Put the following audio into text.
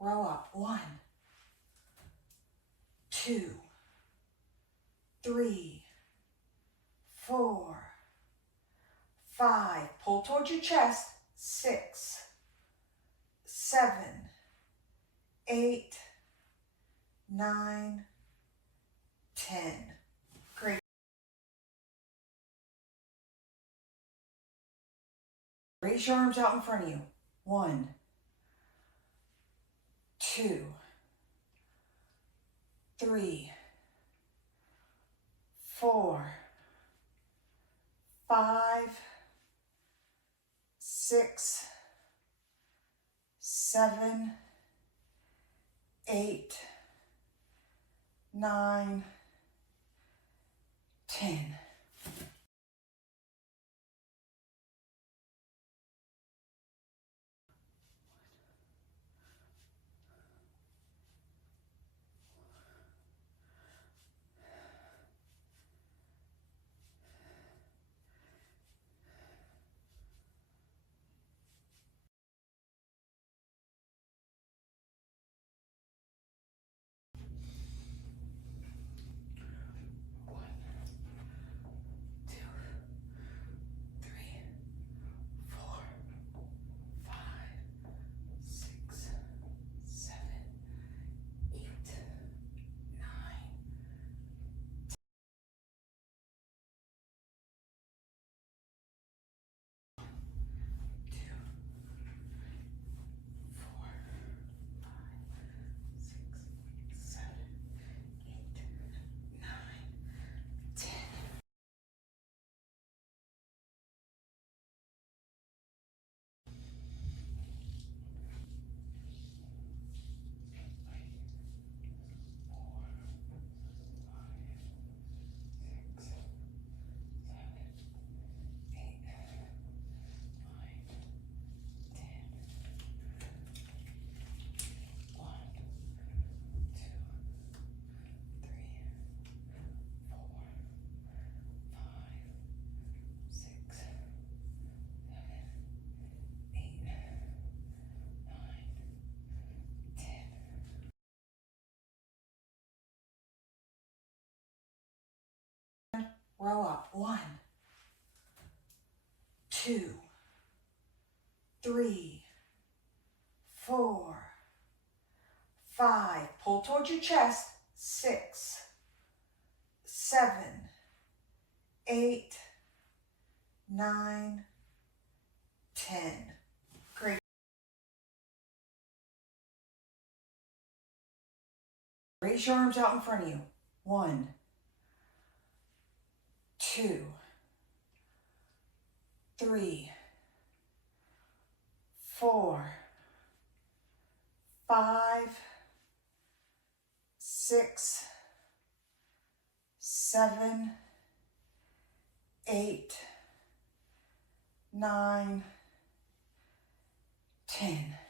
row up. 1, 2, 3, 4, 5. Pull towards your chest. 6, 7, 8, 9, 10. Great. Raise your arms out in front of you. 1, 2, 3, 4, 5, 6, 7, 8, 9, 10. Row up. 1, 2, 3, 4, 5. Pull towards your chest. 6, 7, 8, 9, 10. Great. Raise your arms out in front of you. 1, 2, 3, 4, 5, 6, 7, 8, 9, 10.